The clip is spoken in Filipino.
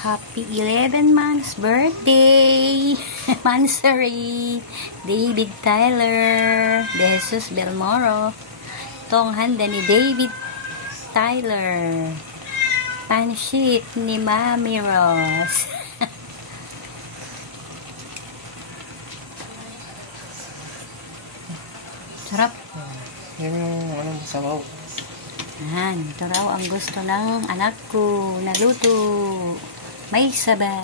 Happy 11 months birthday! Mansari! David Tyler! De Jesus Belmoro! Itong handa ni David Tyler. Pansit ni Mami Rose. Sarap. Yan yung sabaw. Ito raw ang gusto ng anak ko. Naluto. May sabaw.